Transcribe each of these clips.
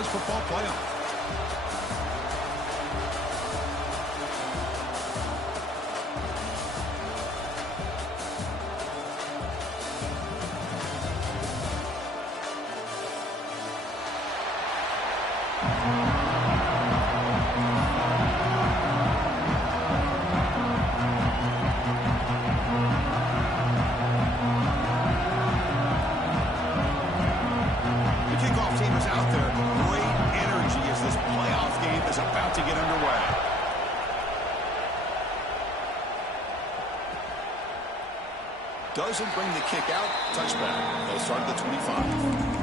college football playoff. Doesn't bring the kick out. Touchback. They'll start at the 25.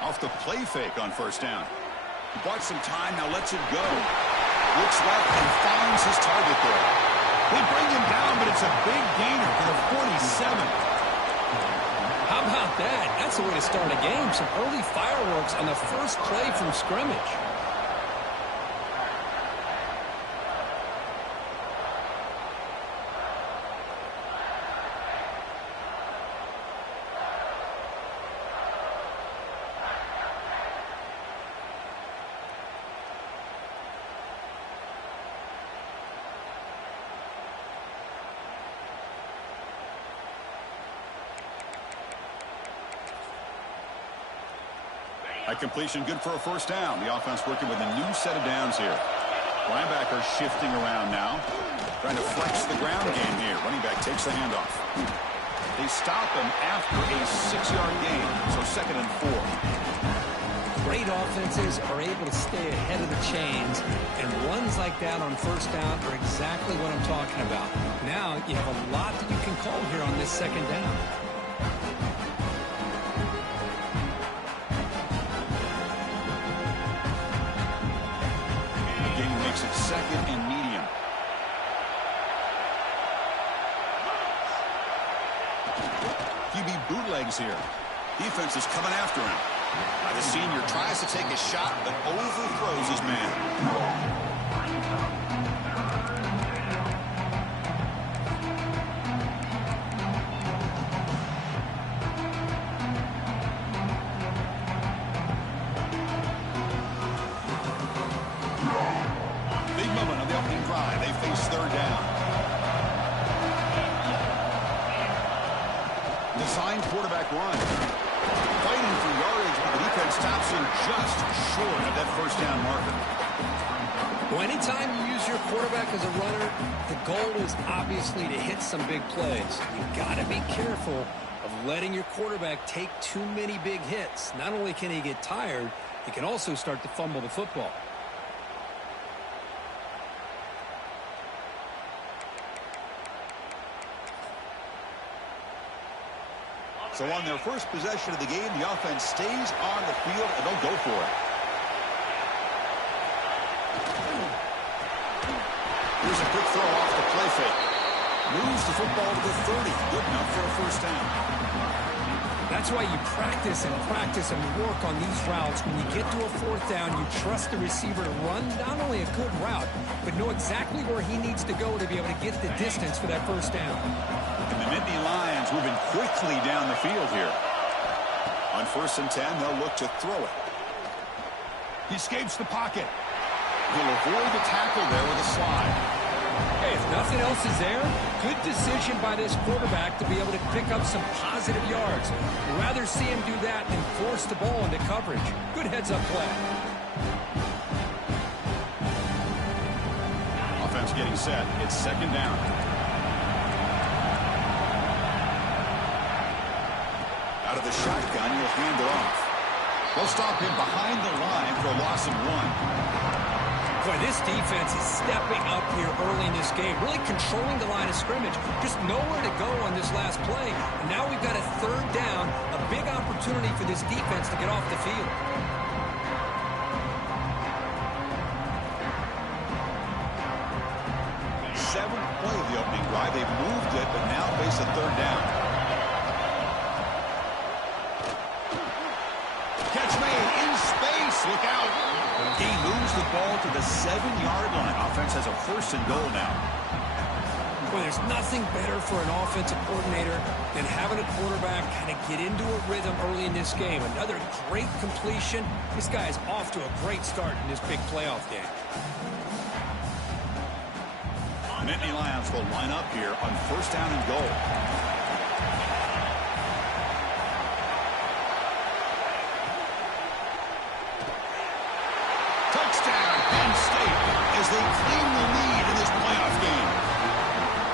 Off the play fake on first down. He bought some time, now lets it go. Looks left and finds his target there. They bring him down, but it's a big gainer for the 47. How about that? That's the way to start a game. Some early fireworks on the first play from scrimmage. That completion good for a first down. The offense working with a new set of downs here. Linebacker shifting around now. Trying to flex the ground game here. Running back takes the handoff. They stop him after a 6-yard gain. So 2nd and 4. Great offenses are able to stay ahead of the chains, and runs like that on first down are exactly what I'm talking about. Now you have a lot that you can call here on this 2nd down. Makes it 2nd and medium. QB bootlegs here. Defense is coming after him. The senior tries to take a shot, but overthrows his man. They face 3rd down. Designed quarterback run. Fighting for yardage, but the defense stops him just short of that first down marker. Well, anytime you use your quarterback as a runner, the goal is obviously to hit some big plays. You've got to be careful of letting your quarterback take too many big hits. Not only can he get tired, he can also start to fumble the football. So on their first possession of the game, the offense stays on the field, and they'll go for it. Here's a quick throw off the play fake. Moves the football to the 30. Good enough for a first down. That's why you practice and work on these routes. When you get to a 4th down, you trust the receiver to run not only a good route, but know exactly where he needs to go to be able to get the distance for that first down. And the Nittany Lions moving quickly down the field here. On 1st and 10, they'll look to throw it. He escapes the pocket. He'll avoid the tackle there with a slide. Hey, if nothing else is there, good decision by this quarterback to be able to pick up some positive yards. Rather see him do that than force the ball into coverage. Good heads-up play. Offense getting set. It's 2nd down. Out of the shotgun, he'll hand it off. They'll stop him behind the line for a loss of 1. Boy, this defense is stepping up here early in this game, really controlling the line of scrimmage. Just nowhere to go on this last play. And now we've got a third down, a big opportunity for this defense to get off the field. Seventh play of the opening drive. They've moved it, but now face a third down. Catch made in space. Look out. He moves the ball to the 7-yard line. Offense has a first and goal now. Boy, there's nothing better for an offensive coordinator than having a quarterback kind of get into a rhythm early in this game. Another great completion. This guy is off to a great start in this big playoff game. Nittany Lions will line up here on first down and goal. Touchdown, Penn State, as they claim the lead in this playoff game.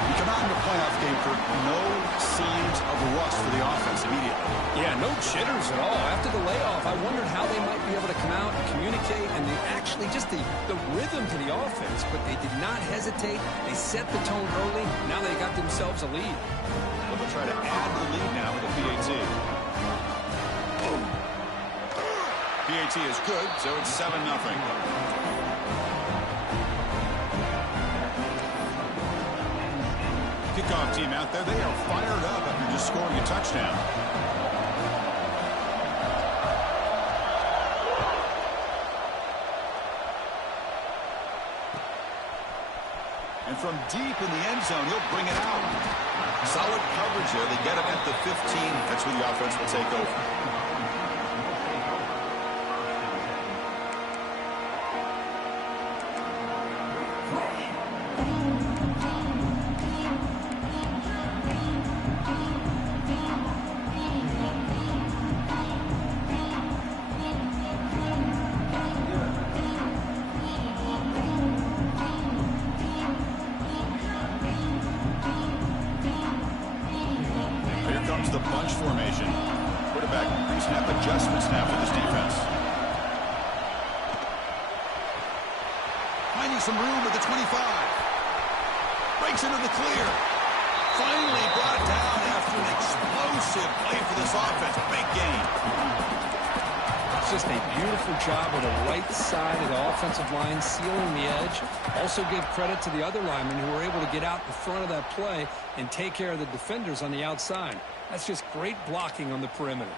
We come out in the playoff game for no signs of rust for the offense immediately. Yeah, no jitters at all. After the layoff, I wondered how they might be able to come out and communicate and actually just the rhythm to the offense, but they did not hesitate. They set the tone early. Now they got themselves a lead. They'll try to add the lead now with a PAT. PAT is good, so it's 7-0. Kickoff team out there. They are fired up after just scoring a touchdown. And from deep in the end zone, he'll bring it out. Solid coverage there. They get him at the 15. That's where the offense will take over. The bunch formation. Quarterback pre-snap adjustments now for this defense. Finding some room at the 25. Breaks into the clear. Finally brought down after an explosive play for this offense. Big game. It's just a beautiful job on the right side of the offensive line, sealing the edge. Also give credit to the other linemen who were able to get out in front of that play and take care of the defenders on the outside. That's just great blocking on the perimeter.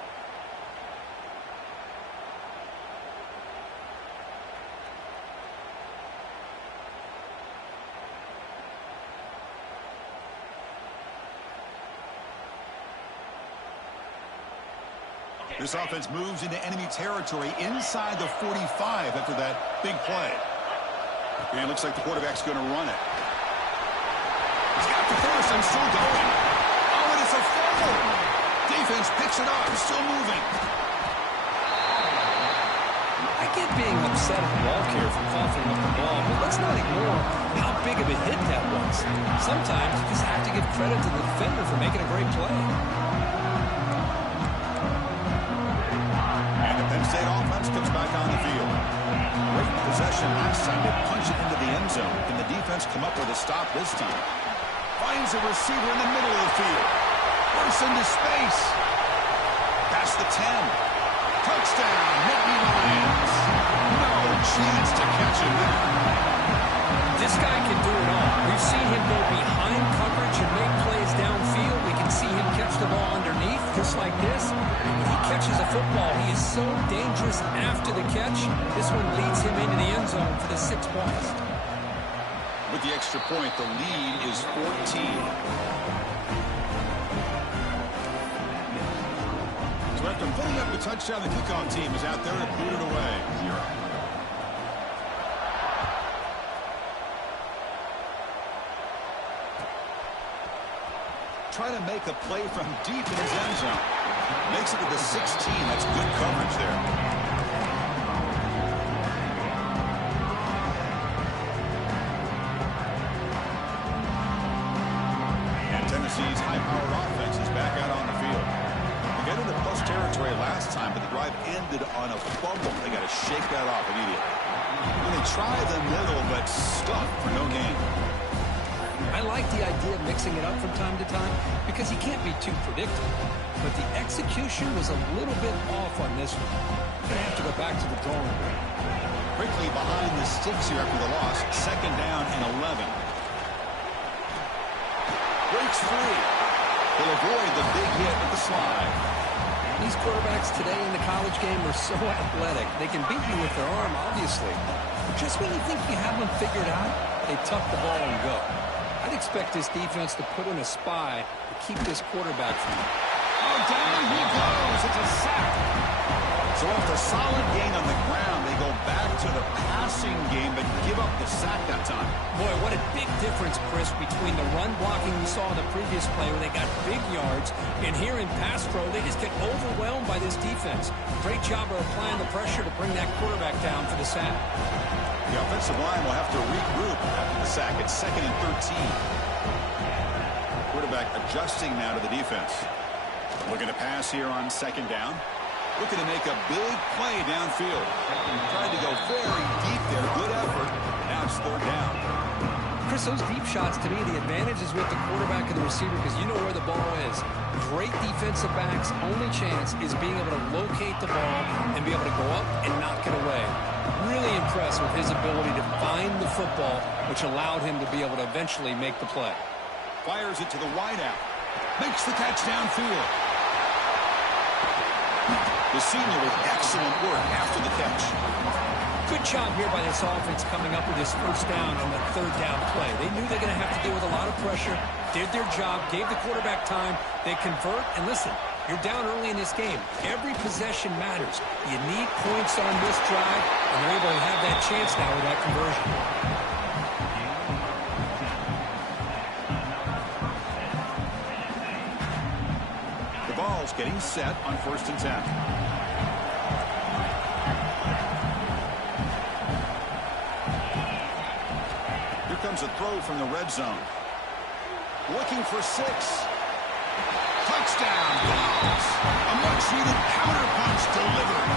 This offense moves into enemy territory inside the 45 after that big play. And it looks like the quarterback's going to run it. He's got the first and still going. Oh, and it's a fumble. Defense picks it up, still moving. I get being upset at the ball carrier for coughing up the ball, but let's not ignore how big of a hit that was. Sometimes you just have to give credit to the defender for making a great play. And the Penn State offense comes back on the field. Great possession last time. They punch it into the end zone. Can the defense come up with a stop this time? Finds a receiver in the middle of the field. Bursts into space. Past the 10. Touchdown, Nittany Lions. No chance to catch him there. This guy can do it all. We've seen him go behind coverage and make plays downfield. We can see him catch the ball underneath, just like this. When he catches a football, he is so dangerous after the catch. This one leads him into the end zone for the 6 points. With the extra point, the lead is 14. So after putting up the touchdown, the kickoff team is out there to boot it away. Trying to make a play from deep in his end zone. Makes it to the 16. That's good coverage there. And Tennessee's high-powered offense is back out on the field. They got into plus territory last time, but the drive ended on a fumble. They got to shake that off immediately. And they try the middle, but stuck for no gain. I like the idea of mixing it up from time to time because he can't be too predictable. But the execution was a little bit off on this one. Going to have to go back to the drawing board. Quickly behind the sticks here after the loss. 2nd down and 11. Breaks free. He'll avoid the big hit with the slide. These quarterbacks today in the college game are so athletic. They can beat you with their arm, obviously. But just when you think you have them figured out, they tuck the ball and go. I'd expect this defense to put in a spy to keep this quarterback from it. Oh, down he goes. It's a sack. So after a solid gain on the ground, they go back to the passing game, but give up the sack that time. Boy, what a big difference, Chris, between the run blocking we saw in the previous play where they got big yards, and here in pass pro, they just get overwhelmed by this defense. Great job of applying the pressure to bring that quarterback down for the sack. The offensive line will have to regroup after the sack. It's 2nd and 13. Quarterback adjusting now to the defense. Looking to pass here on 2nd down. Looking to make a big play downfield. Tried to go very deep there. Good effort. Now it's 3rd down. Chris, those deep shots, to me, the advantage is with the quarterback and the receiver because you know where the ball is. Great defensive backs' only chance is being able to locate the ball and be able to go up and knock it away. Really impressed with his ability to find the football, which allowed him to be able to eventually make the play. Fires it to the wideout. Makes the catch downfield. The senior with excellent work after the catch. Good job here by this offense coming up with this 1st down on the 3rd down play. They knew they're going to have to deal with a lot of pressure, did their job, gave the quarterback time. They convert, and listen, you're down early in this game. Every possession matters. You need points on this drive, and they're able to have that chance now with that conversion. The ball's getting set on 1st and 10. Comes a throw from the red zone. Looking for 6. Touchdown, Dogs. A much-needed counterpunch delivered.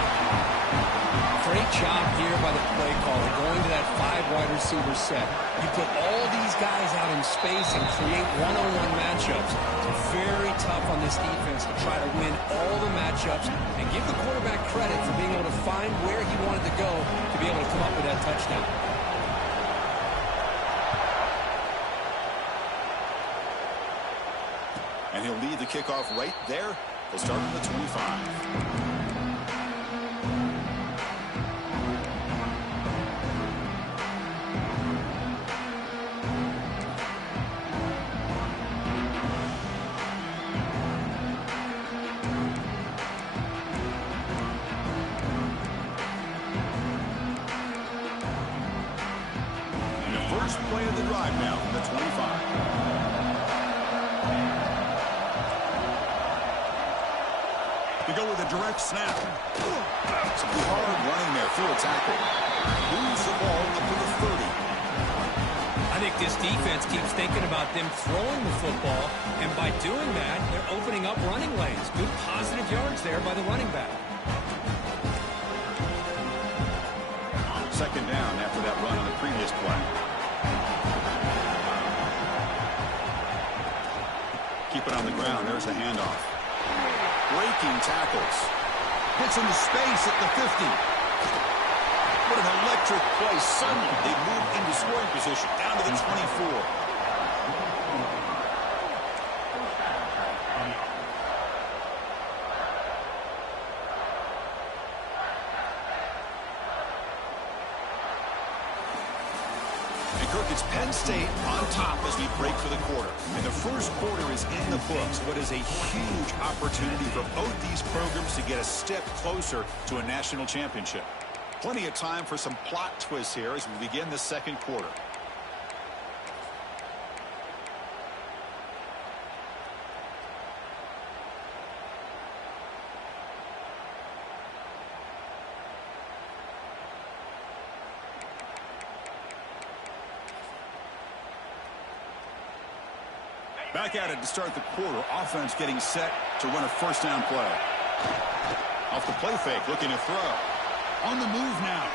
Great job here by the play caller going to that 5 wide receiver set. You put all these guys out in space and create one-on-one matchups. It's very tough on this defense to try to win all the matchups and give the quarterback credit for being able to find where he wanted to go to be able to come up with that touchdown. And he'll lead the kickoff right there. He'll start from the 25. And the first play of the drive now from the 25. To go with a direct snap. Some hard running there through a tackle. Moves the ball up to the 30. I think this defense keeps thinking about them throwing the football, and by doing that, they're opening up running lanes. Good positive yards there by the running back. 2nd down after that run on the previous play. Keep it on the ground. There's the handoff. Breaking tackles. Hits into space at the 50. What an electric play. Suddenly, they move into scoring position down to the 24. It's Penn State on top as we break for the quarter. And the first quarter is in the books. What is a huge opportunity for both these programs to get a step closer to a national championship. Plenty of time for some plot twists here as we begin the 2nd quarter. Back at it to start the quarter. Offense getting set to run a 1st down play. Off the play fake, looking to throw. On the move now.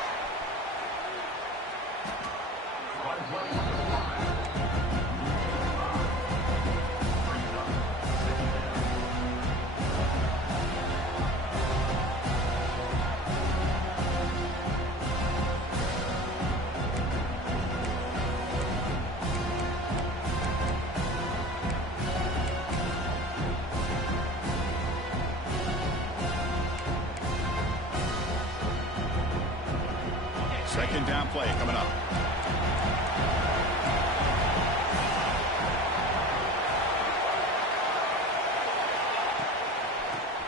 Second down play coming up.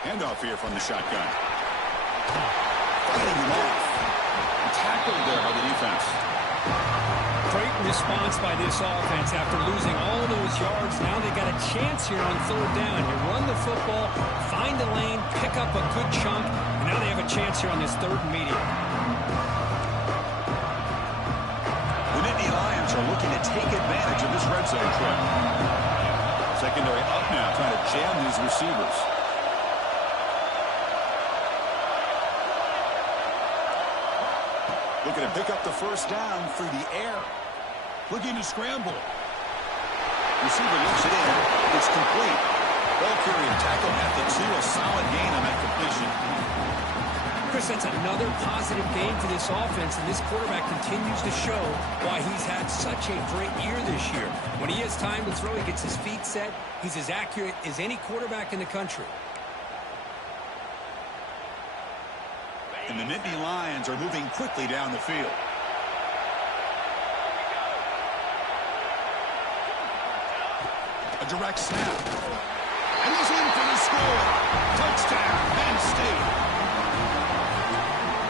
Handoff here from the shotgun. Fighting him off. Tackled there by the defense. Great response by this offense after losing all those yards. Now they got a chance here on third down. You run the football, find the lane, pick up a good chunk, and now they have a chance here on this third and medium. Are looking to take advantage of this red zone trip. Secondary up now, trying to jam these receivers. Looking to pick up the first down through the air. Looking to scramble. Receiver looks it in. It's complete. Ball carrier tackle at the 2. A solid gain on that completion. Chris, that's another positive game for this offense, and this quarterback continues to show why he's had such a great year this year. When he has time to throw, he gets his feet set. He's as accurate as any quarterback in the country. And the Nittany Lions are moving quickly down the field. A direct snap. And he's in for the score. Touchdown, Penn State.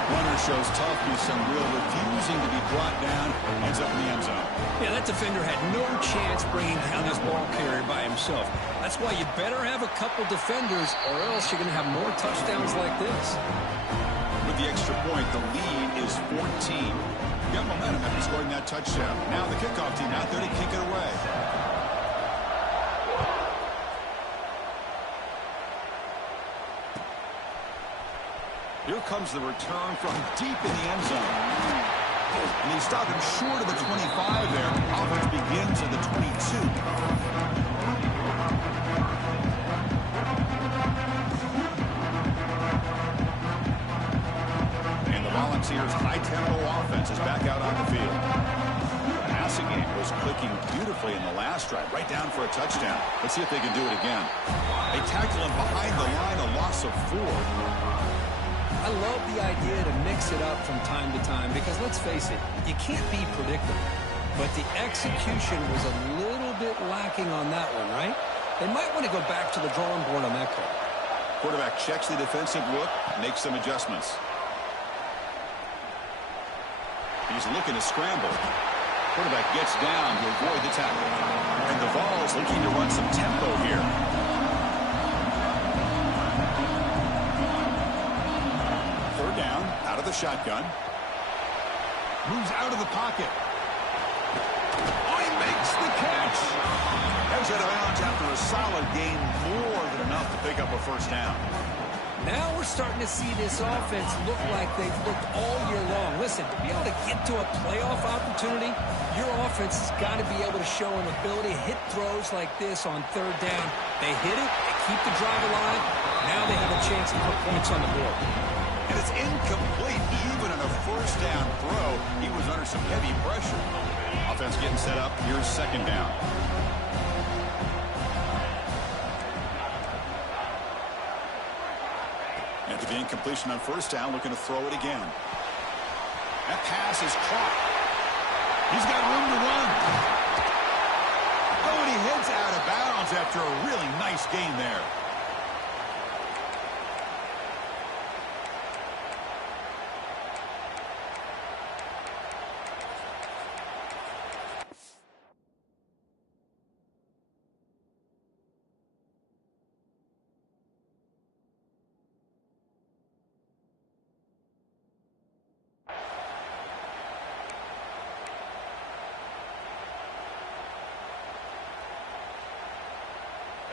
Runner shows toughness, some real refusing to be brought down, ends up in the end zone. Yeah, that defender had no chance bringing down this ball carrier by himself. That's why you better have a couple defenders, or else you're going to have more touchdowns like this. With the extra point, the lead is 14. Got momentum after scoring that touchdown. Now the kickoff team out there to kick it away. Here comes the return from deep in the end zone. And he stopped him short of the 25 there. Offense begins at the 22. And the Volunteers' high-tempo offense is back out on the field. The passing game was clicking beautifully in the last drive, right down for a touchdown. Let's see if they can do it again. They tackle him behind the line, a loss of 4. I love the idea to mix it up from time to time because, let's face it, you can't be predictable. But the execution was a little bit lacking on that one, right? They might want to go back to the drawing board on that call. Quarterback checks the defensive look, makes some adjustments. He's looking to scramble. Quarterback gets down to avoid the tackle. And the Vol is looking to run some tempo here. Third down, out of the shotgun. Moves out of the pocket. Oh, he makes the catch. Heads out of bounds after a solid gain, more than enough to pick up a first down. Now we're starting to see this offense look like they've looked all year long. Listen, to be able to get to a playoff opportunity, your offense has got to be able to show an ability to hit throws like this on third down. They hit it, they keep the drive alive. Now they have a chance to put points on the board. And it's incomplete. Even on a first down throw, he was under some heavy pressure. Offense getting set up. Here's second down. After the incompletion on first down, looking to throw it again. That pass is caught. He's got room to run. Oh, and he heads out of bounds after a really nice gain there.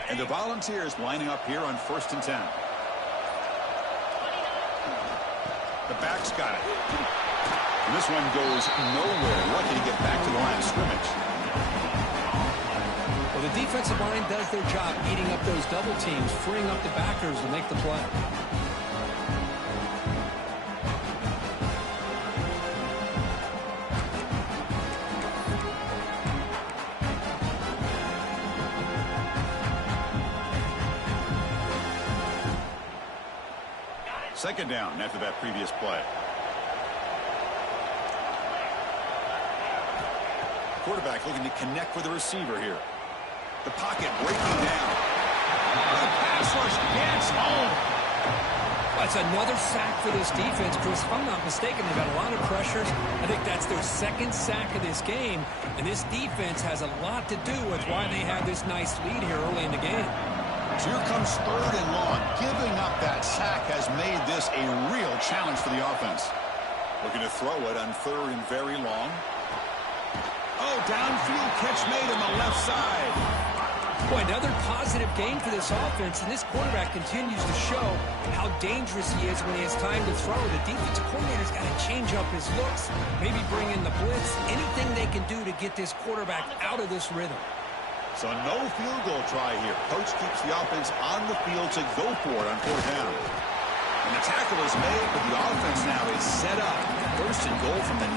And the Volunteers lining up here on 1st and 10. The back's got it. And this one goes nowhere. Lucky to get back to the line of scrimmage. Well, the defensive line does their job eating up those double teams, freeing up the backers to make the play. Second down after that previous play. Quarterback looking to connect with the receiver here. The pocket breaking down. The pass rush gets home. That's another sack for this defense, Chris. If I'm not mistaken, they've got a lot of pressures. I think that's their second sack of this game. And this defense has a lot to do with why they have this nice lead here early in the game. So here comes third and long. Giving up that sack has made this a real challenge for the offense. Looking to throw it on third and very long. Oh, downfield catch made on the left side. Boy, another positive game for this offense, and this quarterback continues to show how dangerous he is when he has time to throw. The defensive coordinator's got to change up his looks, maybe bring in the blitz, anything they can do to get this quarterback out of this rhythm. So no field goal try here. Coach keeps the offense on the field to go for it on fourth down. And the tackle is made, but the offense now is set up. First and goal from the 9.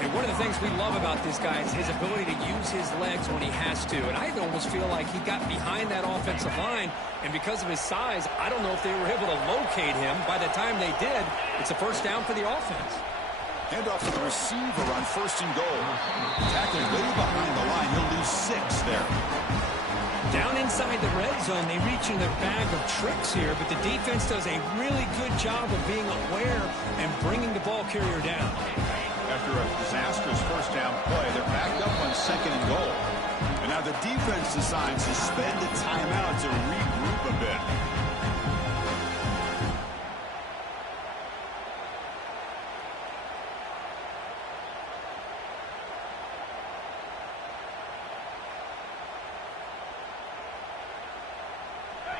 And one of the things we love about this guy is his ability to use his legs when he has to. And I almost feel like he got behind that offensive line, and because of his size, I don't know if they were able to locate him. By the time they did, it's a first down for the offense. Handoff to the receiver on first and goal. Tackled way behind the line. He'll lose 6 there. Down inside the red zone, they reach in their bag of tricks here, but the defense does a really good job of being aware and bringing the ball carrier down. After a disastrous first down play, they're back up on second and goal. And now the defense decides to spend a timeout to regroup a bit.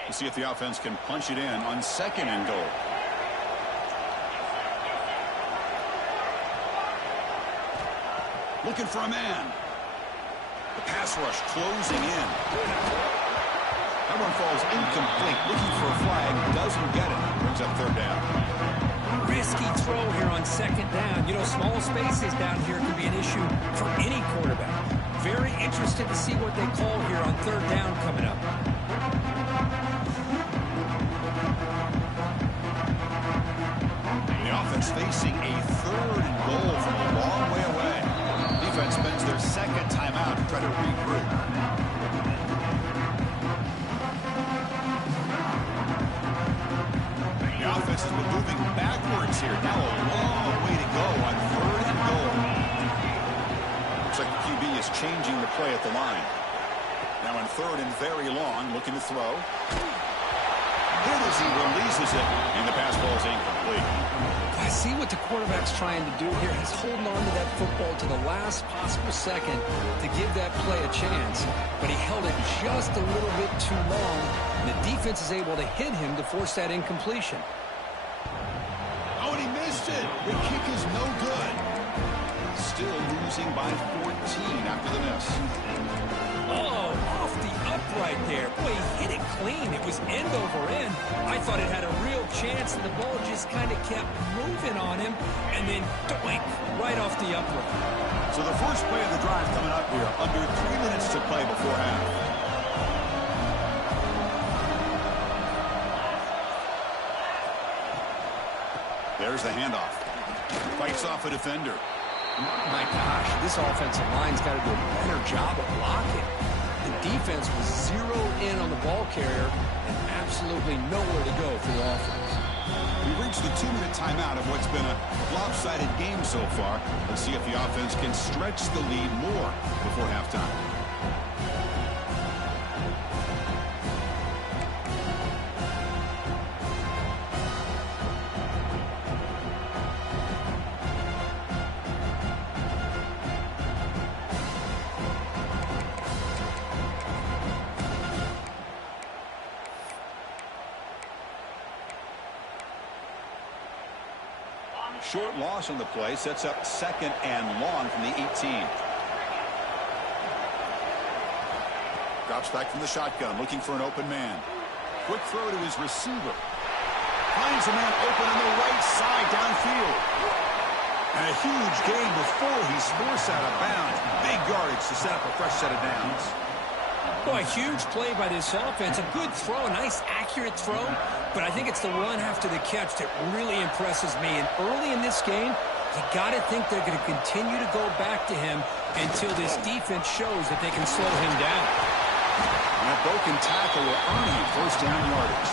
We'll see if the offense can punch it in on second and goal. Looking for a man. The pass rush closing in. That one falls incomplete. Looking for a flag. Doesn't get it. Brings up third down. Risky throw here on second down. You know, small spaces down here can be an issue for any quarterback. Very interested to see what they call here on third down coming up. The offense facing a third and goal from a long way away. Defense spends their second timeout to try to regroup. The offense has been moving backwards here. Now a long way to go on third and goal. Looks like the QB is changing the play at the line. Now on third and very long, looking to throw. Hit as he releases it, and the pass ball is incomplete. I see what the quarterback's trying to do here. He's holding on to that football to the last possible second to give that play a chance. But he held it just a little bit too long, and the defense is able to hit him to force that incompletion. Oh, and he missed it. The kick is no good. Still losing by 14 after the miss. Oh, off the upright there. Boy, he hit it clean. It was end over end. I thought it had a real chance, and the ball just kind of kept moving on him, and then doink, right off the upright. So the first play of the drive coming up here. Under 3 minutes to play before half. There's the handoff. Fights off a defender. My gosh, this offensive line's got to do a better job of blocking. The defense was zeroed in on the ball carrier and absolutely nowhere to go for the offense. We reached the 2-minute timeout of what's been a lopsided game so far. Let's see if the offense can stretch the lead more before halftime. Short loss on the play sets up 2nd and long from the 18. Drops back from the shotgun, looking for an open man. Quick throw to his receiver. Finds a man open on the right side downfield. And a huge gain before he's forced out of bounds. Big yardage to set up a fresh set of downs. Boy, a huge play by this offense. A good throw, a nice accurate throw. But I think it's the run after the catch that really impresses me. And early in this game, you got to think they're going to continue to go back to him until this defense shows that they can slow him down. And a broken tackle will earn him first down yardage.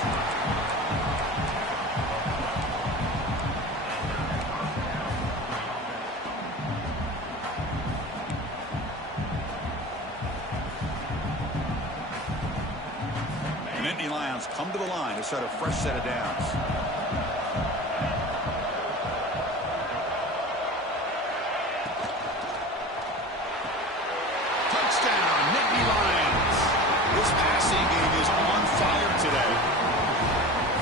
Lions come to the line to set a fresh set of downs. Touchdown, Nittany Lions. This passing game is on fire today.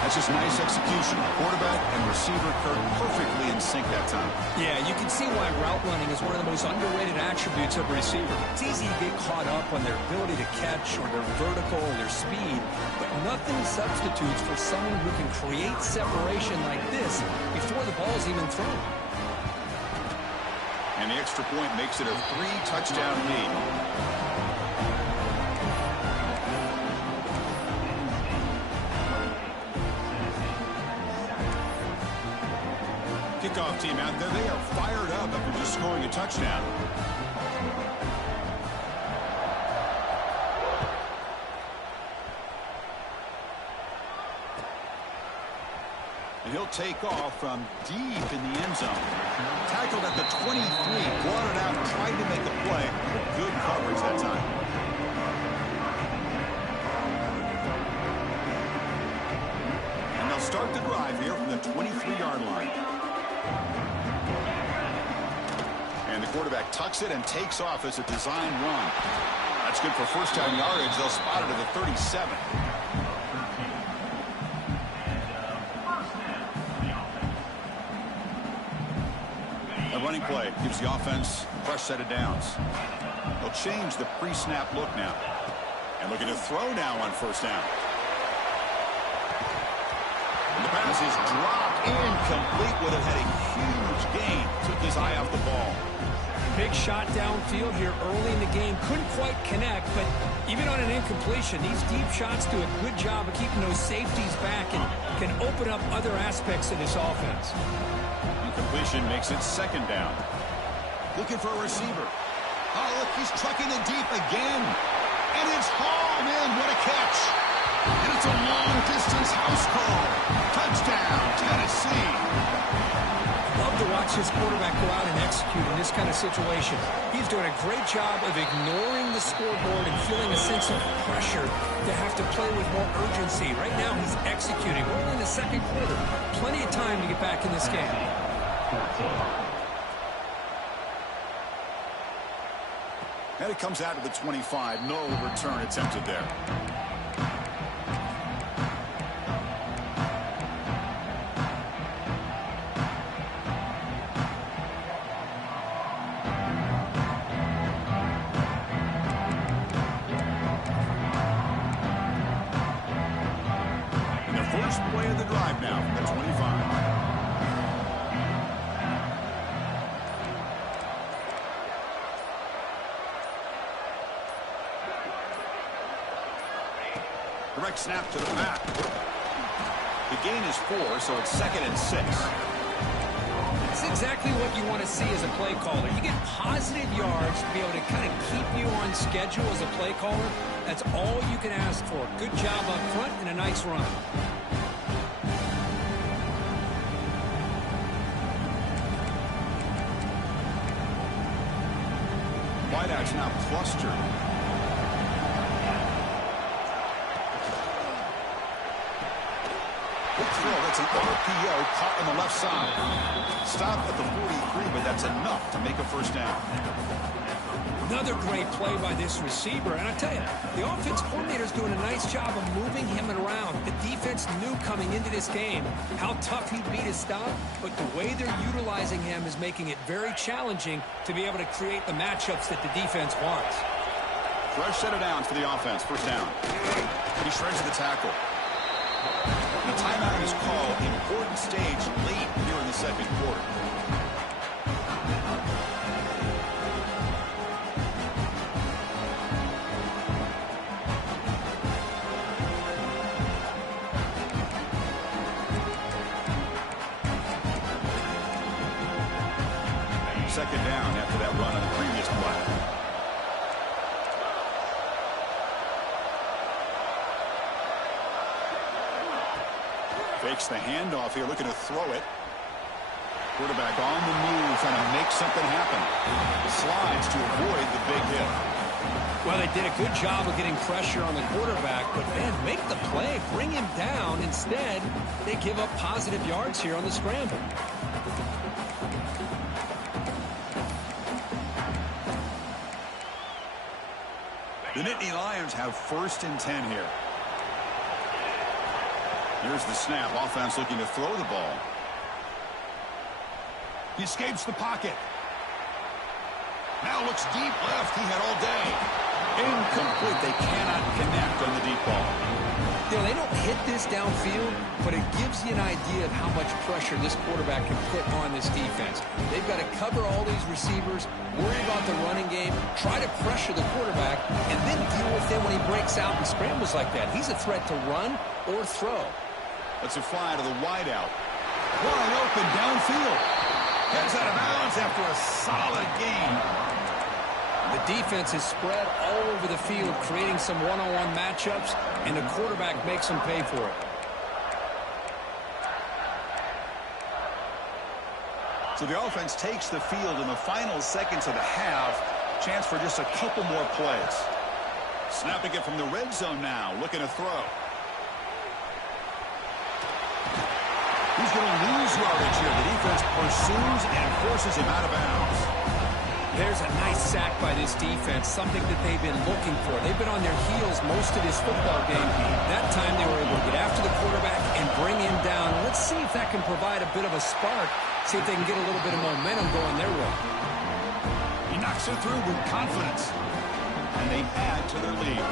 That's just nice execution. Quarterback and receiver Kirk perfectly in sync that time. Yeah, you can see why route running is one of the most underrated attributes of a receiver. It's easy to get caught up on their ability to catch or their vertical or their speed, but nothing substitutes for someone who can create separation like this before the ball is even thrown. And the extra point makes it a 3-touchdown lead. Kickoff team out there, they are fired up after just scoring a touchdown. And he'll take off from deep in the end zone. Tackled at the 23, brought it out, tried to make a play. Good coverage that time. And they'll start the drive here from the 23-yard line. And the quarterback tucks it and takes off as a design run. That's good for first down yardage. They'll spot it at the 37. A running play gives the offense a fresh set of downs. They'll change the pre-snap look now. And looking to throw now on first down. And the pass is dropped incomplete. Would have had a huge gain. Took his eye off the ball. Big shot downfield here early in the game. Couldn't quite connect, but even on an incompletion, these deep shots do a good job of keeping those safeties back and can open up other aspects of this offense. Incompletion makes it second down. Looking for a receiver. Oh, look, he's trucking it deep again. And it's hauled in. What a catch. And it's a long-distance house call. Touchdown, Tennessee. Love to watch his quarterback go out and execute in this kind of situation. He's doing a great job of ignoring the scoreboard and feeling a sense of pressure to have to play with more urgency. Right now, he's executing. We're only in the second quarter. Plenty of time to get back in this game. And it comes out to the 25. No return attempted there. First play of the drive now from the 25. Direct snap to the back. The gain is 4, so it's 2nd and 6. It's exactly what you want to see as a play caller. You get positive yards to be able to kind of keep you on schedule as a play caller. That's all you can ask for. Good job up front and a nice run. Wideouts now clustered. Good throw. That's an RPO caught on the left side. Stop at the 43, but that's enough to make a first down. Another great play by this receiver. And I tell you, the offense coordinator's doing a nice job of moving him around. The defense knew coming into this game how tough he'd be to stop, but the way they're utilizing him is making it very challenging to be able to create the matchups that the defense wants. Fresh set of downs for the offense. First down. He shreds the tackle. The timeout is called. Important stage late here in the second quarter. Second down after that run on the previous play. Fakes the handoff here, looking to throw it. Quarterback on the move, trying to make something happen. Slides to avoid the big hit. Well, they did a good job of getting pressure on the quarterback, but, man, make the play, bring him down. Instead, they give up positive yards here on the scramble. The Nittany Lions have 1st and 10 here. Here's the snap. Offense looking to throw the ball. He escapes the pocket. Now looks deep left. He had all day. Incomplete. They cannot connect on the deep ball. You know, they don't hit this downfield, but it gives you an idea of how much pressure this quarterback can put on this defense. They've got to cover all these receivers, worry about the running game, try to pressure the quarterback, and then deal with him when he breaks out and scrambles like that. He's a threat to run or throw. That's a fly to the wideout. Wide open downfield. Gets out of bounds after a solid game. The defense is spread all over the field, creating some one-on-one matchups, and the quarterback makes them pay for it. So the offense takes the field in the final seconds of the half. Chance for just a couple more plays. Snapping it from the red zone now, looking to throw. He's going to lose yardage here. The defense pursues and forces him out of bounds. There's a nice sack by this defense, something that they've been looking for. They've been on their heels most of this football game. That time they were able to get after the quarterback and bring him down. Let's see if that can provide a bit of a spark, see if they can get a little bit of momentum going their way. He knocks it through with confidence, and they add to their lead.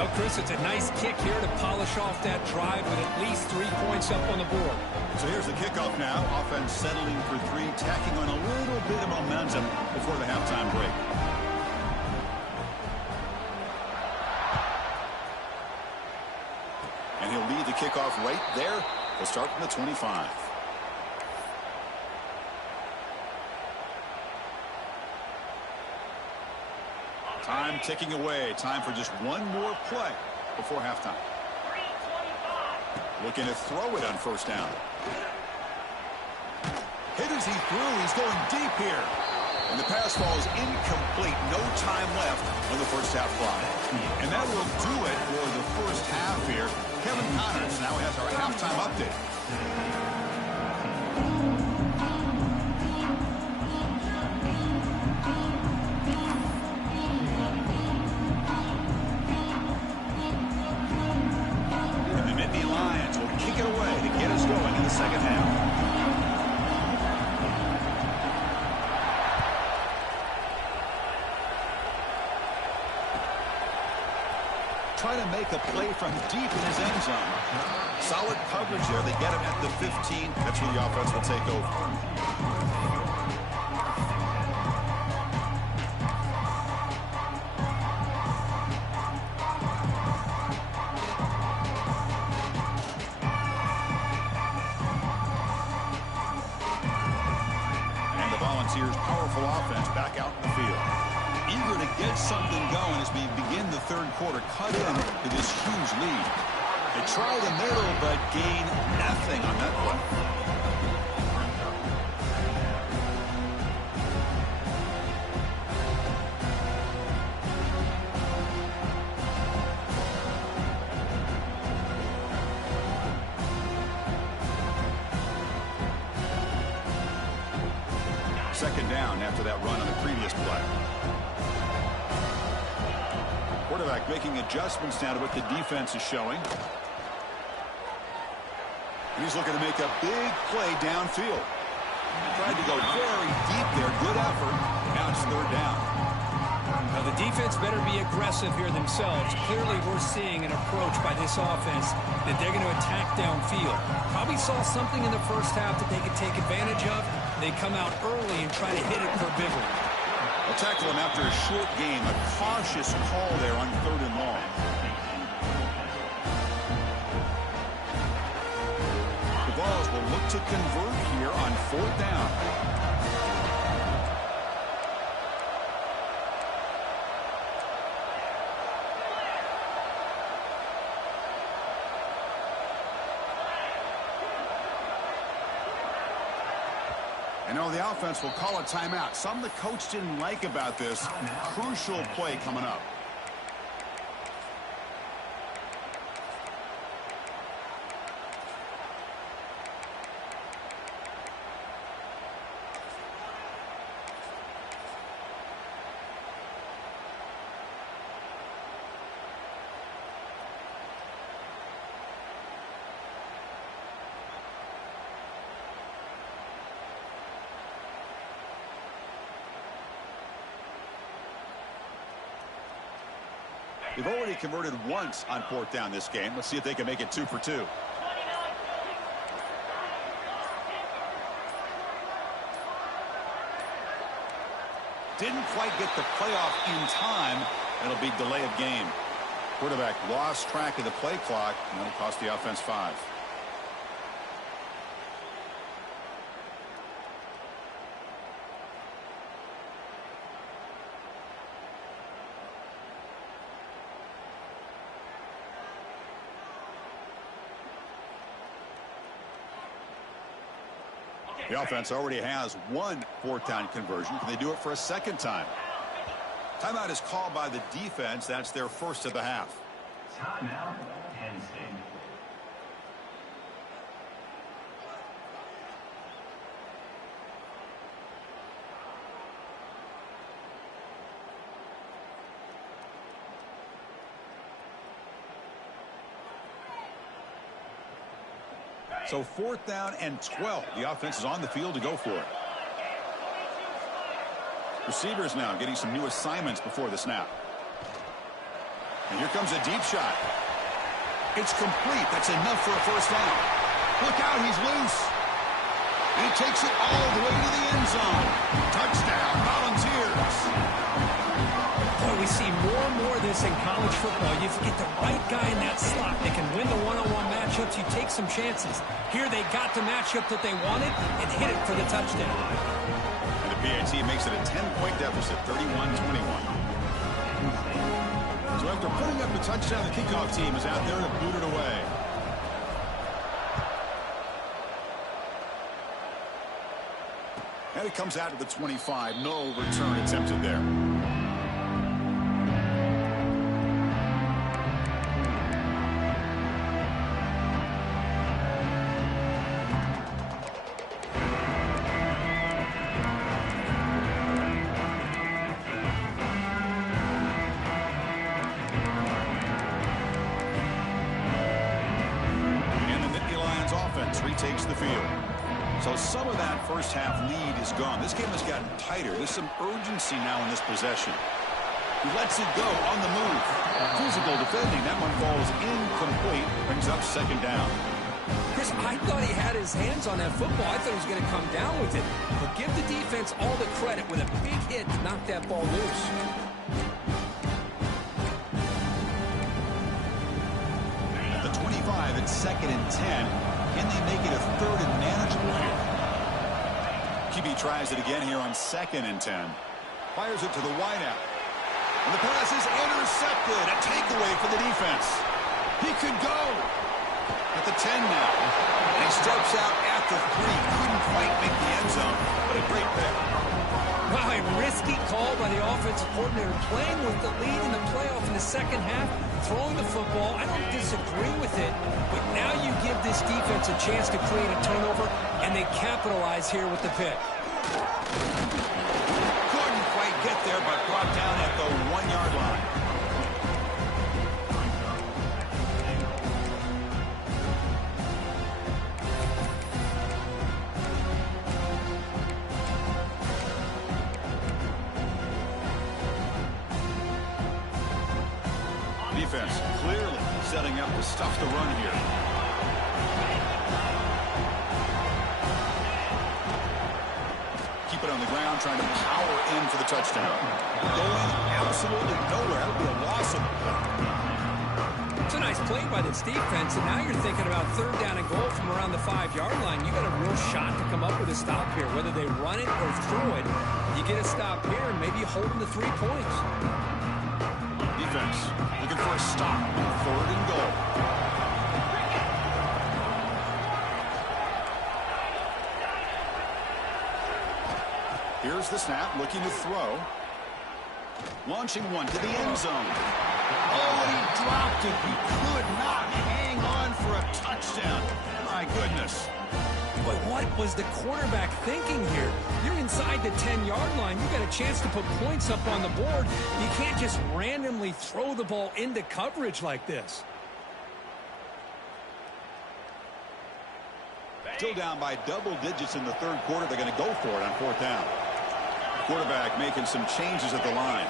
Oh, Chris, it's a nice kick here to polish off that drive with at least 3 points up on the board. So here's the kickoff now. Offense settling for 3, tacking on a little bit of momentum before the halftime break. And he'll lead the kickoff right there. He'll start from the 25. Time ticking away. Time for just one more play before halftime. Looking to throw it on first down. Hit as he threw. He's going deep here. And the pass falls incomplete. No time left on the first half clock. And that will do it for the first half here. Kevin Connors now has our halftime update. Second half. Trying to make a play from deep in his end zone. Solid coverage there. They get him at the 15. That's where the offense will take over. Powerful offense back out in the field. Eager to get something going as we begin the third quarter. Cut in to this huge lead. They try the middle, but gain nothing on that play. Second down after that run on the previous play. Quarterback making adjustments now to what the defense is showing. He's looking to make a big play downfield. Tried to go very deep there. Good effort. Now it's third down. Now the defense better be aggressive here themselves. Clearly we're seeing an approach by this offense that they're going to attack downfield. Probably saw something in the first half that they could take advantage of. They come out early and try to hit it for bigger. They'll tackle him after a short game. A cautious call there on third and long. The Vols will look to convert here on fourth down. And now the offense will call a timeout. Something the coach didn't like about this. Crucial play coming up. They've already converted once on fourth down this game. Let's see if they can make it 2 for 2. Didn't quite get the playoff in time. It'll be delay of game. Quarterback lost track of the play clock, and that'll cost the offense 5. The offense already has one fourth down conversion. Can they do it for a second time? Timeout is called by the defense. That's their first of the half. Timeout, PennState. So fourth down and 12. The offense is on the field to go for it. Receivers now getting some new assignments before the snap. And here comes a deep shot. It's complete. That's enough for a first down. Look out, he's loose. And he takes it all the way to the end zone. Touchdown, Volunteers. Boy, we see more and more of this in college football. You get the right guy in that slot. They can win the one-on-one matchups. You take some chances. Here they got the matchup that they wanted and hit it for the touchdown. And the PAT makes it a 10-point deficit, 31-21. So after putting up the touchdown, the kickoff team is out there to boot it away. And it comes out to the 25. No return attempted there. Retakes the field. So some of that first half lead is gone. This game has gotten tighter. There's some urgency now in this possession. He lets it go on the move. Physical defending. That one falls incomplete. Brings up second down. Chris, I thought he had his hands on that football. I thought he was going to come down with it. But give the defense all the credit with a big hit to knock that ball loose. At the 25, it's 2nd and 10. Can they make it a third and manageable here? QB tries it again here on 2nd and 10. Fires it to the wideout. And the pass is intercepted. A takeaway for the defense. He could go. At the 10 now. And he steps out at the 3. Couldn't quite make the end zone, but a great pick. Wow, a risky call by the offensive coordinator. Playing with the lead in the playoff in the second half. Throwing the football. I don't disagree with it. But now you give this defense a chance to create a turnover, and they capitalize here with the pick. Couldn't quite get there, but brought down at the 1-yard line. Defense clearly setting up to stuff the run here. Keep it on the ground, trying to power in for the touchdown. Going absolutely nowhere. That would be a loss of. It's a nice play by this defense, and now you're thinking about 3rd down and goal from around the 5-yard line. You got a real shot to come up with a stop here. Whether they run it or throw it, you get a stop here and maybe holding the 3 points. Defense looking for a stop on 3rd and goal. Here's the snap, looking to throw. Launching one to the end zone. Oh, and he dropped it. He could not hang on for a touchdown. My goodness. But what was the quarterback thinking here? You're inside the 10-yard line. You got a chance to put points up on the board. You can't just randomly throw the ball into coverage like this. Still down by double digits in the 3rd quarter. They're going to go for it on 4th down. Quarterback making some changes at the line.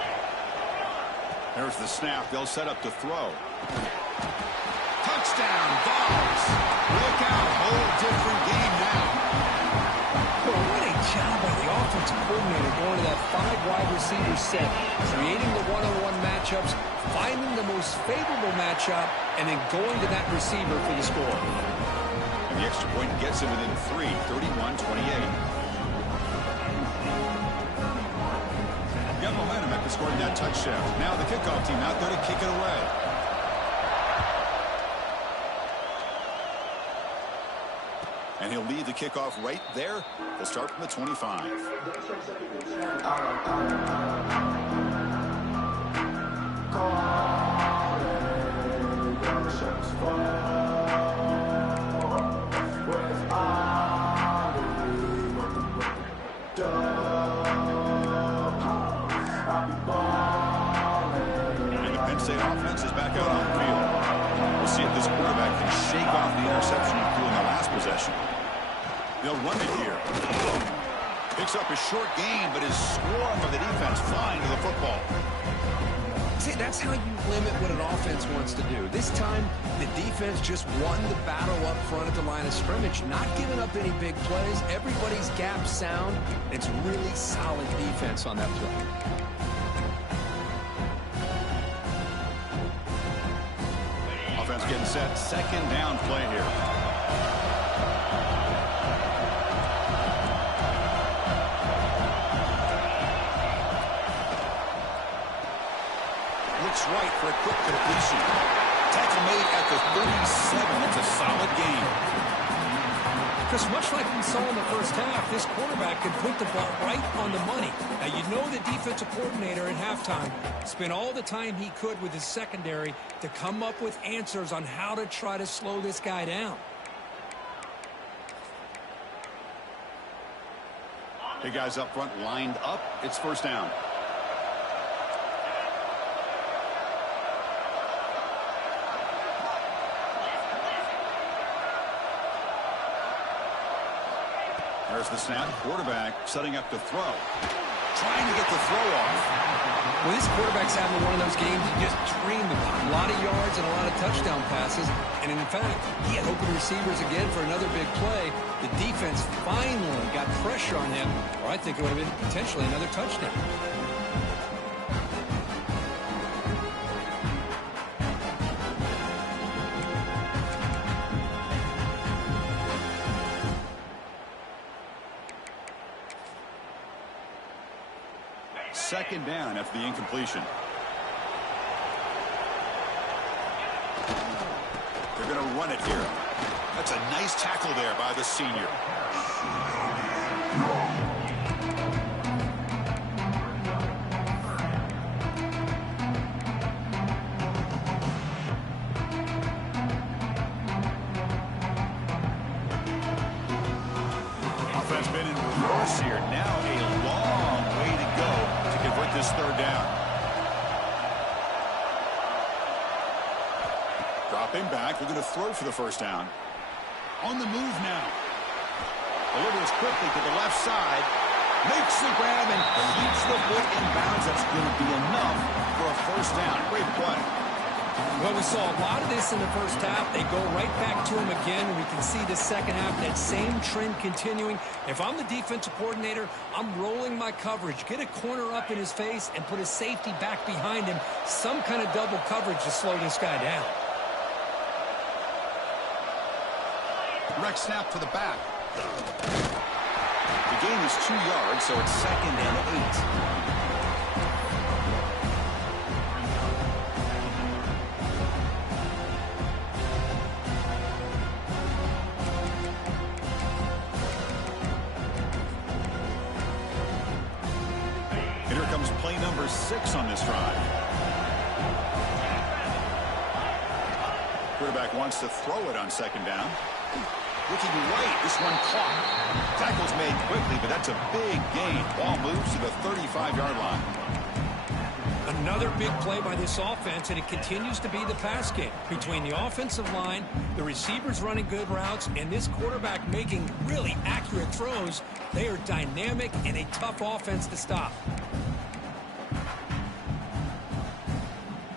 There's the snap. They'll set up to throw. Touchdown, Dogs. Look out. Whole different game now. Well, what a job by the offensive coordinator going to that 5-wide receiver set, creating the one-on-one matchups, finding the most favorable matchup, and then going to that receiver for the score. And the extra point gets him within 3, 31-28. Got momentum after scoring that touchdown. Now the kickoff team out there to kick it away. And he'll lead the kickoff right there. They'll start from the 25. And the PennState offense is back out on the field. We'll see if this quarterback can shake off the interception he threw in the last possession. They'll run it here. Picks up a short gain, but is swarmed by the defense flying to the football. See, that's how you limit what an offense wants to do. This time, the defense just won the battle up front at the line of scrimmage, not giving up any big plays. Everybody's gap sound. It's really solid defense on that play. Offense getting set. 2nd down play here. Looks right for a quick completion. Tackle made at the 37. It's a solid gain. Because much like we saw in the first half, this quarterback could put the ball right on the money. Now, you know the defensive coordinator at halftime spent all the time he could with his secondary to come up with answers on how to try to slow this guy down. The guys up front lined up. It's 1st down. There's the snap. Quarterback setting up to throw. Trying to get the throw off. Well, this quarterback's having one of those games you just dreamed about. A lot of yards and a lot of touchdown passes. And in fact, he had open receivers again for another big play. The defense finally got pressure on him, or I think it would have been potentially another touchdown. Second down after the incompletion. They're going to run it here. That's a nice tackle there by the senior. That's been in reverse here. Now a long way to go to convert this third down. Dropping back, looking to throw for the first down. On the move now. Delivers quickly to the left side. Makes the grab and keeps the foot in bounds. That's going to be enough for a first down. Great play. Well, we saw a lot of this in the first half. They go right back to him again. We can see the second half, that same trend continuing. If I'm the defensive coordinator, I'm rolling my coverage. Get a corner up in his face and put a safety back behind him. Some kind of double coverage to slow this guy down. Direct snap for the back. The gain is 2 yards, so it's 2nd and 8. And here comes play number 6 on this drive. Quarterback wants to throw it on 2nd down. Looking right, this one caught. Tackle's made quickly, but that's a big gain. Ball moves to the 35-yard line. Another big play by this offense, and it continues to be the pass game. Between the offensive line, the receivers running good routes, and this quarterback making really accurate throws, they are dynamic and a tough offense to stop.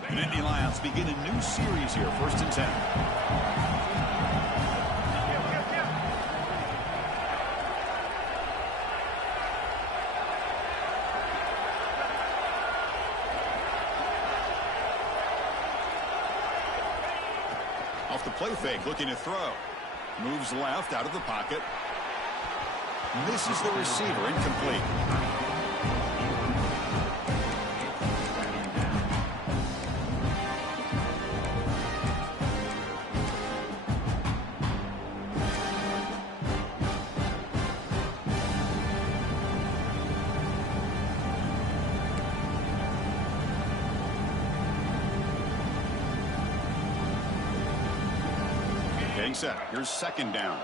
The Nittany Lions begin a new series here, 1st and 10. Off the play fake, looking to throw. Moves left out of the pocket. Misses the receiver, incomplete. Getting set. Here's 2nd down.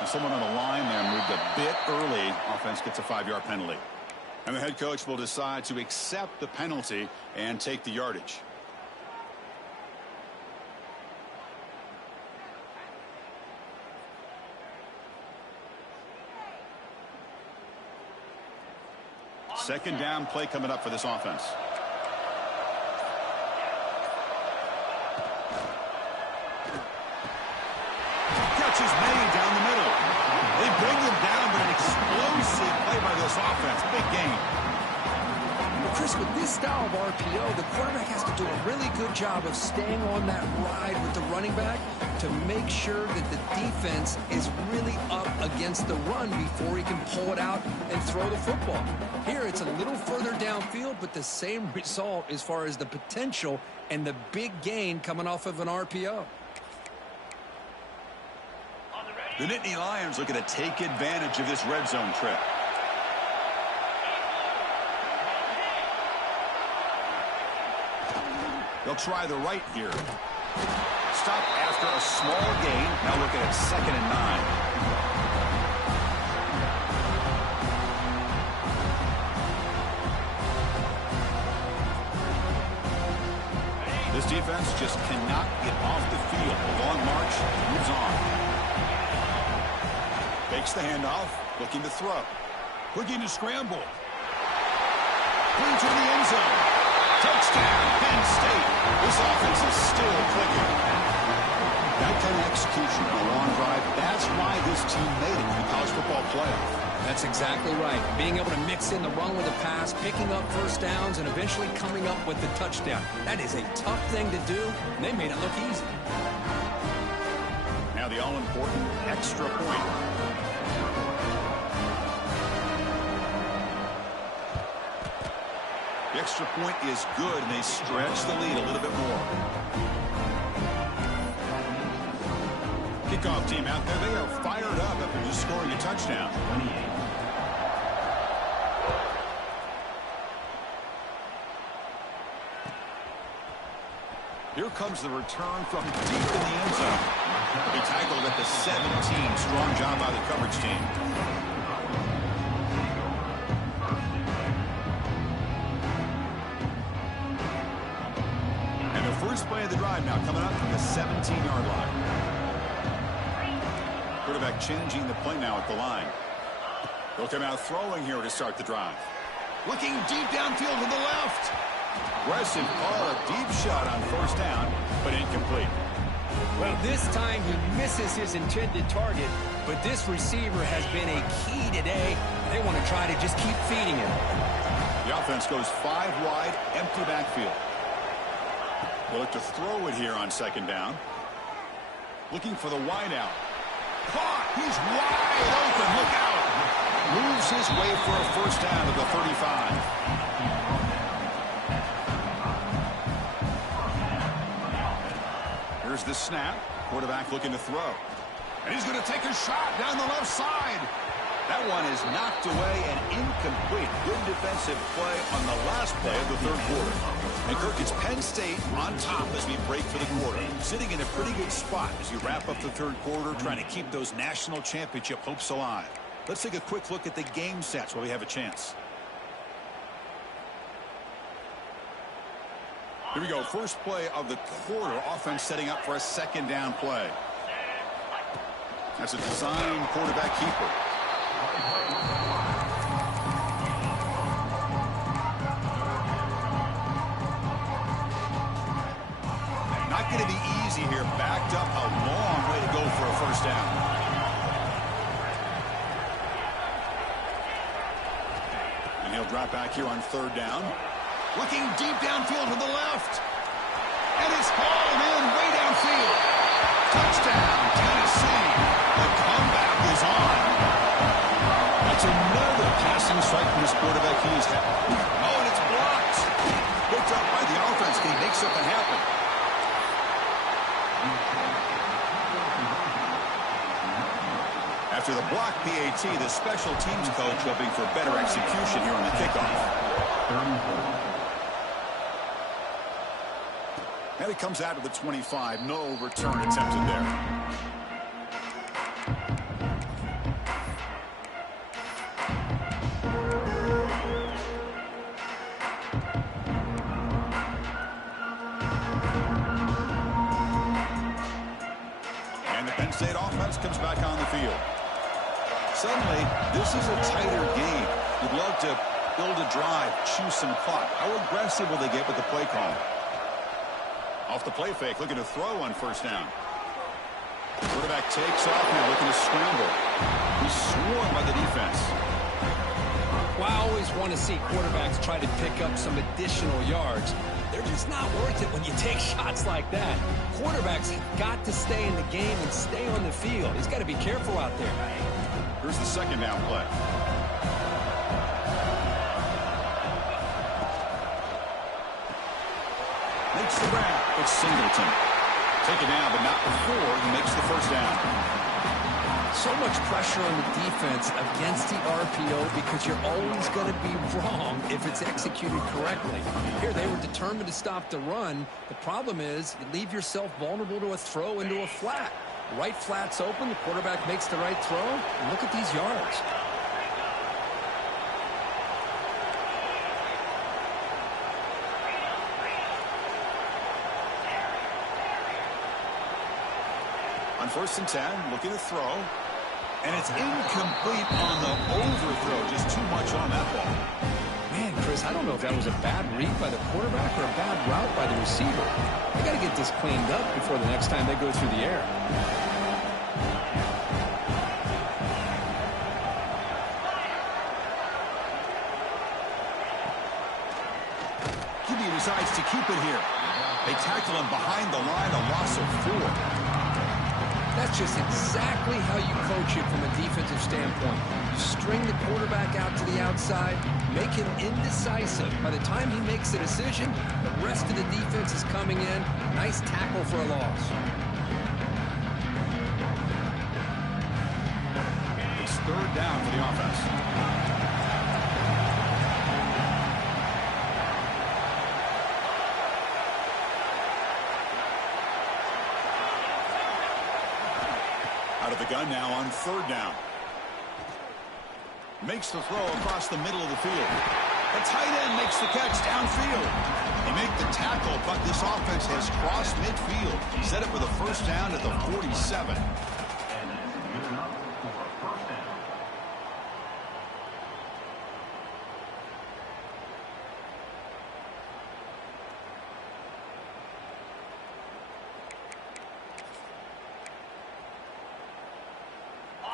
And someone on the line there moved a bit early. Offense gets a 5-yard penalty. And the head coach will decide to accept the penalty and take the yardage. Second down play coming up for this offense. Catch is made down the middle. They bring him down, but an explosive play by this offense. Big game. Well, Chris, with this style of RPO, the quarterback has to do a really good job of staying on that ride with the running back to make sure that the defense is really up against the run before he can pull it out and throw the football. Here, it's a little further downfield, but the same result as far as the potential and the big gain coming off of an RPO. The Nittany Lions looking to take advantage of this red zone trip. They'll try the right here. Stop after a small gain. Now looking at 2nd and 9. This defense just cannot get off the field. The long march moves on. Fakes the handoff, looking to throw. Looking to scramble. Clean to the end zone. Touchdown, Penn State. This offense is still clicking. That kind of execution on a long drive, that's why this team made it to the college football playoff. That's exactly right. Being able to mix in the run with the pass, picking up first downs, and eventually coming up with the touchdown. That is a tough thing to do, and they made it look easy. Now the all-important extra point. The extra point is good, and they stretch the lead a little bit more. Kickoff team out there, they are fired up after just scoring a touchdown. Here comes the return from deep in the end zone. He tackled at the 17. Strong job by the coverage team. And the first play of the drive now coming up from the 17-yard line. Quarterback changing the play now at the line. He'll come out throwing here to start the drive. Looking deep downfield to the left. Aggressive call, a deep shot on first down, but incomplete. Well, this time he misses his intended target, but this receiver has been a key today. They want to try to just keep feeding him. The offense goes 5 wide, empty backfield. They'll look to throw it here on second down. Looking for the wide out. Caught! He's wide open. Look out! Moves his way for a first down to the 35. Here's the snap. Quarterback looking to throw. And he's going to take a shot down the left side. That one is knocked away and incomplete. Good defensive play on the last play of the third quarter. And Kirk, it's Penn State on top as we break for the quarter. Sitting in a pretty good spot as you wrap up the third quarter, trying to keep those national championship hopes alive. Let's take a quick look at the game stats while we have a chance. Here we go. First play of the quarter. Offense setting up for a second down play. That's a design quarterback keeper. Not going to be easy here. Backed up a long way to go for a first down. And he'll drop back here on third down. Looking deep downfield to the left. And it's hauled in way downfield. Touchdown, Tennessee. The comeback is on. That's another passing strike from this quarterback he's had. Oh, and it's blocked. Picked up by the offense. Can he make something happen? After the block PAT, the special teams coach hoping for better execution here on the kickoff. And it comes out of the 25. No return attempted there. And the Penn State offense comes back on the field. Suddenly, this is a tighter game. You'd love to build a drive, choose some clock. How aggressive will they get with the play call? Off the play fake, looking to throw on first down. Quarterback takes off here, looking to scramble. He's swarmed by the defense. Well, I always want to see quarterbacks try to pick up some additional yards. They're just not worth it when you take shots like that. Quarterbacks have got to stay in the game and stay on the field. He's got to be careful out there. Here's the second down play. Makes the grab. It's Singleton. Take it down, but not before he makes the first down. So much pressure on the defense against the RPO because you're always going to be wrong if it's executed correctly. Here, they were determined to stop the run. The problem is you leave yourself vulnerable to a throw into a flat. The right flat's open. The quarterback makes the right throw. And look at these yards. On first and 10, looking to throw. And it's incomplete on the overthrow. Just too much on that ball. Man, Chris, I don't know if that was a bad read by the quarterback or a bad route by the receiver. They got to get this cleaned up before the next time they go through the air. QB decides to keep it here. They tackle him behind the line, a loss of 4. That's just exactly how you coach it from a defensive standpoint. You string the quarterback out to the outside, make him indecisive. By the time he makes a decision, the rest of the defense is coming in. Nice tackle for a loss. It's third down for the offense. of the gun now on 3rd down. Makes the throw across the middle of the field. The tight end makes the catch downfield. They make the tackle, but this offense has crossed midfield. Set up with a 1st down at the 47. And that is good enough for a 1st down.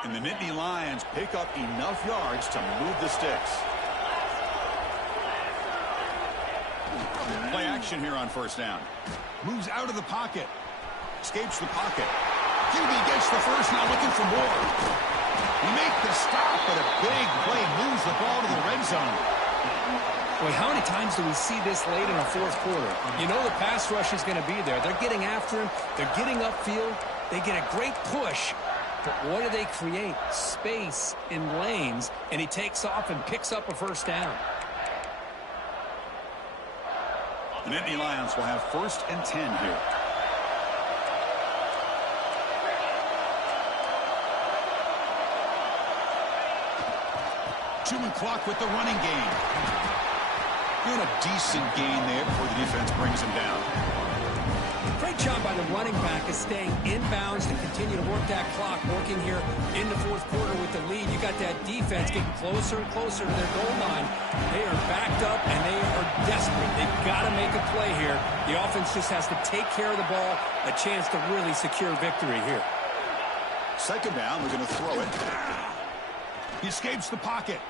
And the Nittany Lions pick up enough yards to move the sticks. Play action here on 1st down. Moves out of the pocket. Escapes the pocket. QB gets the first, now looking for more. We make the stop, but a big play moves the ball to the red zone. Boy, how many times do we see this late in the 4th quarter? You know the pass rush is going to be there. They're getting after him. They're getting upfield. They get a great push. But what do they create? Space in lanes, and he takes off and picks up a 1st down. The Nittany Lions will have 1st and 10 here. Chewing clock with the running game. Doing a decent gain there before the defense brings him down. Great job by the running back is staying inbounds to continue to work that clock, working here in the 4th quarter with the lead. You got that defense getting closer and closer to their goal line. They are backed up, and they are desperate. They've got to make a play here. The offense just has to take care of the ball, a chance to really secure victory here. 2nd down, we're going to throw it. He escapes the pocket.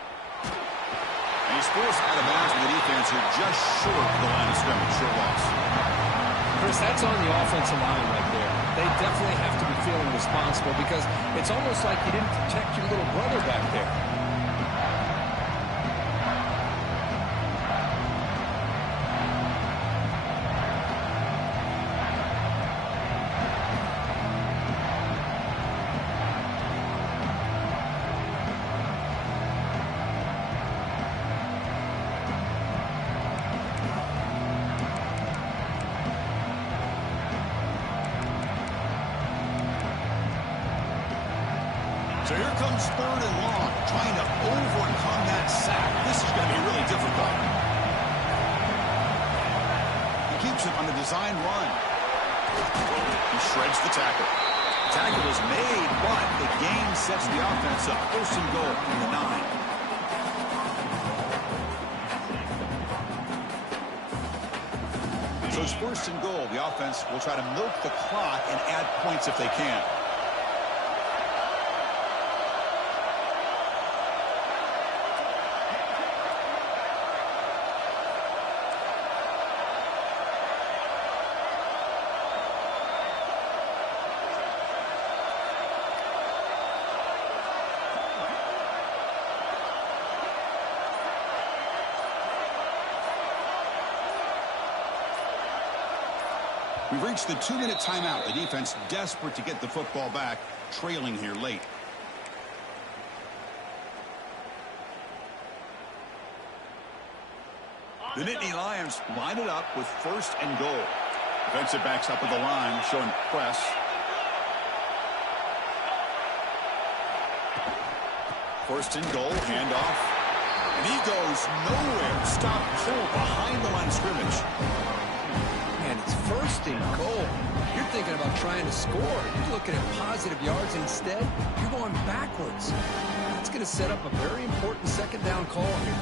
And he's forced out of bounds with the defense here just short of the line of scrimmage. Short loss. Chris, that's on the offensive line right there. They definitely have to be feeling responsible because it's almost like you didn't protect your little brother back there. So here comes 3rd and long, trying to overcome that sack. This is going to be really difficult. He keeps it on the design run. He shreds the tackle. Tackle is made, but the gain sets the offense up. 1st and goal from the 9. So it's 1st and goal. The offense will try to milk the clock and add points if they can. We've reached the 2-minute timeout. The defense desperate to get the football back, trailing here late. The Nittany Lions line it up with 1st and goal. Defensive backs up at the line, showing press. First and goal, handoff. And he goes nowhere. Stop cold behind the line of scrimmage. And it's 1st and goal. You're thinking about trying to score. You're looking at positive yards. Instead, you're going backwards. That's going to set up a very important 2nd down call here.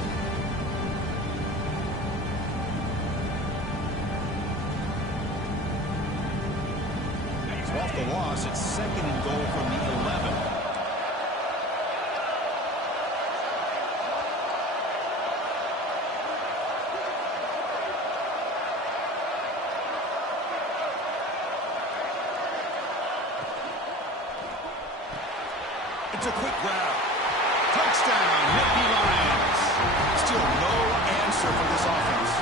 Off the loss, it's 2nd and goal from the 11. It's a quick grab. Touchdown, Nittany Lions. Still no answer for this offense.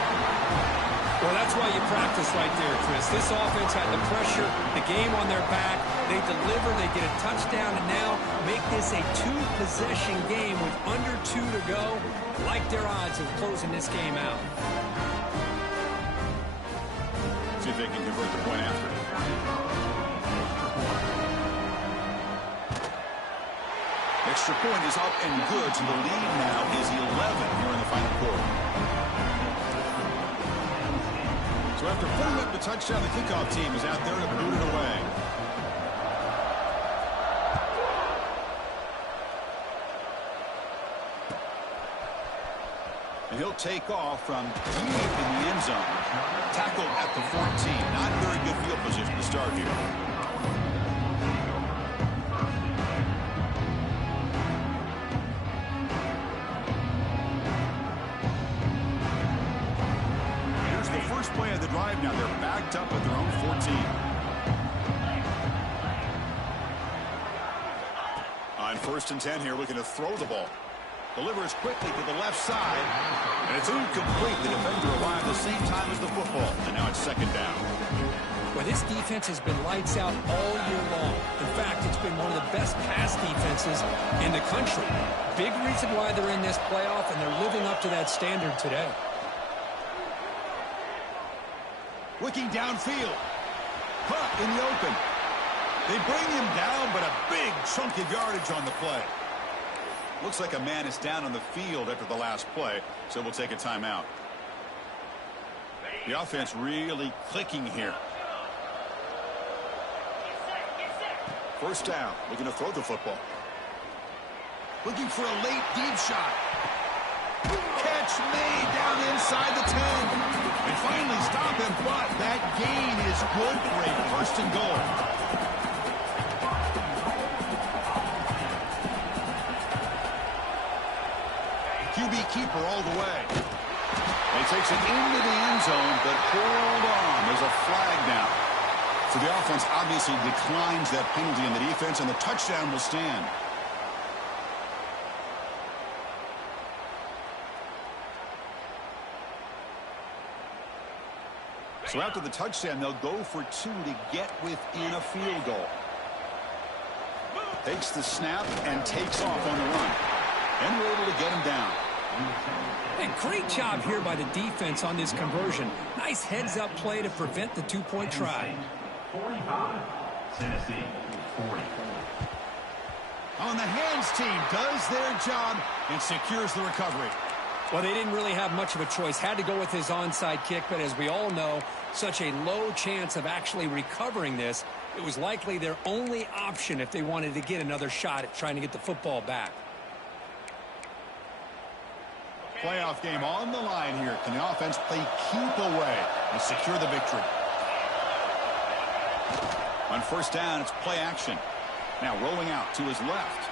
Well, that's why you practice right there, Chris. This offense had the pressure, the game on their back. They deliver, they get a touchdown, and now make this a 2-possession game with under 2 to go. Like their odds of closing this game out. See if they can convert the point after. extra point is up and good, so the lead now is 11 here in the final quarter. So after putting up the touchdown, the kickoff team is out there to boot it away. And he'll take off from deep in the end zone. Tackled at the 14. Not very good field position to start here. Here's the first play of the drive now. They're backed up at their own 14. On 1st and 10 here, looking to throw the ball. Delivers quickly to the left side, and it's incomplete. The defender arrived at the same time as the football, and now it's 2nd down. Well, this defense has been lights out all year long. In fact, it's been one of the best pass defenses in the country. Big reason why they're in this playoff, and they're living up to that standard today. Looking downfield. Caught in the open. They bring him down, but a big chunk of yardage on the play. Looks like a man is down on the field after the last play, so we'll take a timeout. The offense really clicking here. 1st down, looking to throw the football. Looking for a late deep shot. Catch made down inside the 10. They finally stop him, but that gain is good for a 1st and goal. QB keeper all the way. He takes it into the end zone, but hold on. There's a flag now. So the offense obviously declines that penalty in the defense, and the touchdown will stand. So after the touchdown, they'll go for 2 to get within a field goal. Takes the snap and takes off on the run. And we're able to get him down. A great job here by the defense on this conversion. Nice heads-up play to prevent the 2-point try. 45, Tennessee 40. On the hands team does their job and secures the recovery. Well, they didn't really have much of a choice. Had to go with his onside kick, but as we all know, such a low chance of actually recovering this. It was likely their only option if they wanted to get another shot at trying to get the football back. Playoff game on the line here. Can the offense play keep away and secure the victory? On 1st down, it's play action. Now rolling out to his left.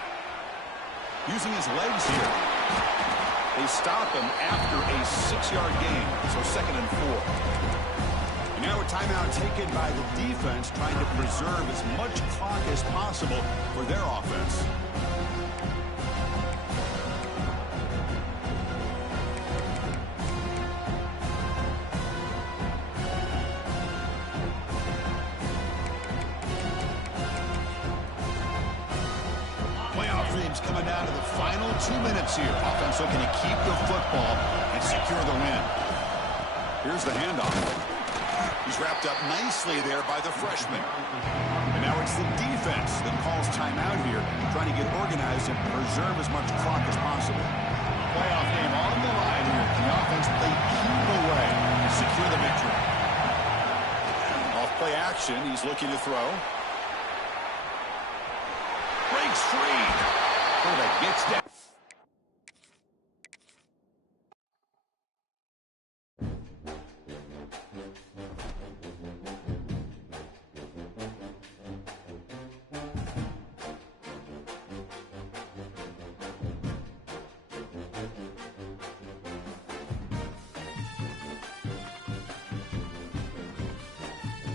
Using his legs here. They stop him after a 6-yard gain, so 2nd and 4. And now a timeout taken by the defense, trying to preserve as much clock as possible for their offense. Coming down to the final 2 minutes here. Offense looking to keep the football and secure the win. Here's the handoff. He's wrapped up nicely there by the freshman. And now it's the defense that calls timeout here, trying to get organized and preserve as much clock as possible. Playoff game on the line here. Can the offense play keep away and secure the victory? Off play action. He's looking to throw. Breaks free. Quarterback gets down.